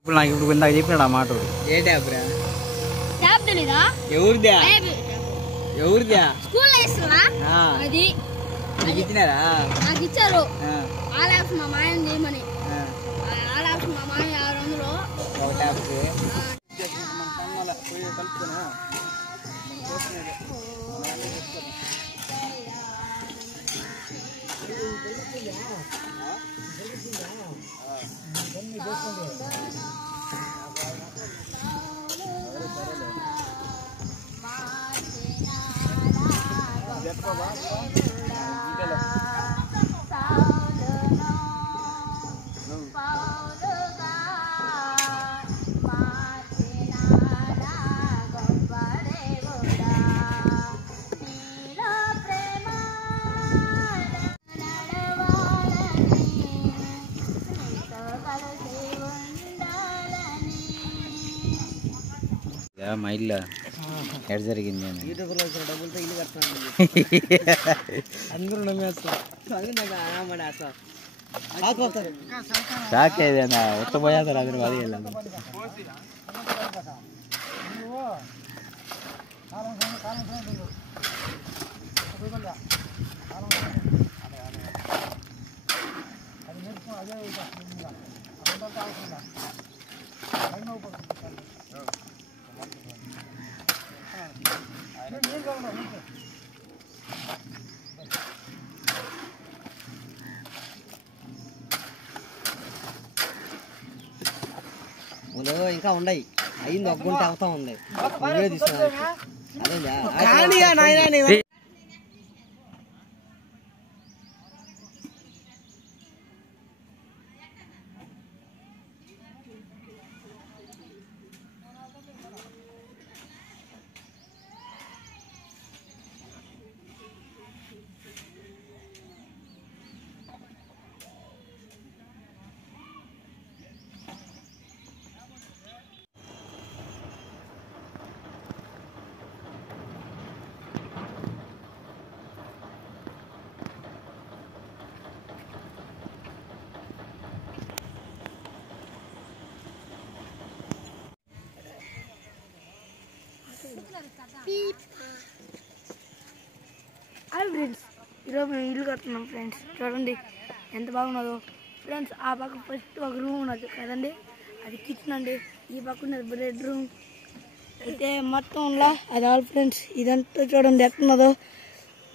ఇప్పుడు నాకు ఇప్పుడు ఇందాక చెప్పినాడు ఆ మాట. ఏ ట్యాబ్ రా? ఎవరిదా? ఎవరిదా? స్కూల్లో ఇస్తున్నా అది ఇచ్చినారా? నాకు ఇచ్చారు. ఆలాప్స్ మా మాయం చేయమని. ఆలాప్స్ మా మాయ 600 ఒక ట్యాబ్ మా ఇల్లు ఎడ జరిగింది యూట్యూబ్లో వచ్చిన డబ్బులతో ఇల్లు కడుతున్నాను. అందరూ నమ్మేస్తారు. షాక్ ఏదైనా ఉత్తపోయేస్తారు అందరూ. అది ఇంకా ఉన్నాయి. అయింది ఒక్కుంటే అవుతా ఉంది. అదే హాయ్ ఫ్రెండ్స్, ఈరోజు మేము ఇల్లు కడుతున్నాం ఫ్రెండ్స్. చూడండి ఎంత బాగున్నదో ఫ్రెండ్స్. ఆ పక్క ఫస్ట్ ఒక రూమ్ ఉన్నది కదండి, అది కిచెన్ అండి. ఈ పక్క ఉన్నది బెడ్ రూమ్. అయితే మొత్తం ఉందా అది ఆల్ ఫ్రెండ్స్. ఇదంతా చూడండి ఎట్టున్నదో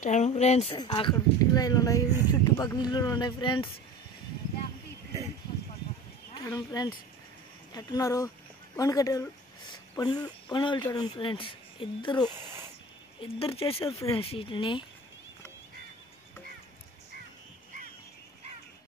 చూడండి ఫ్రెండ్స్. అక్కడ రైలు ఉన్నాయి, చుట్టుపక్కల ఇల్లులు ఉన్నాయి ఫ్రెండ్స్. చూడండి ఫ్రెండ్స్ ఎట్టున్నారు పనుకట్టేలు పనులు చూడండి ఫ్రెండ్స్. ఇద్దరు చేశారు ఫ్రెండ్స్ వీటిని.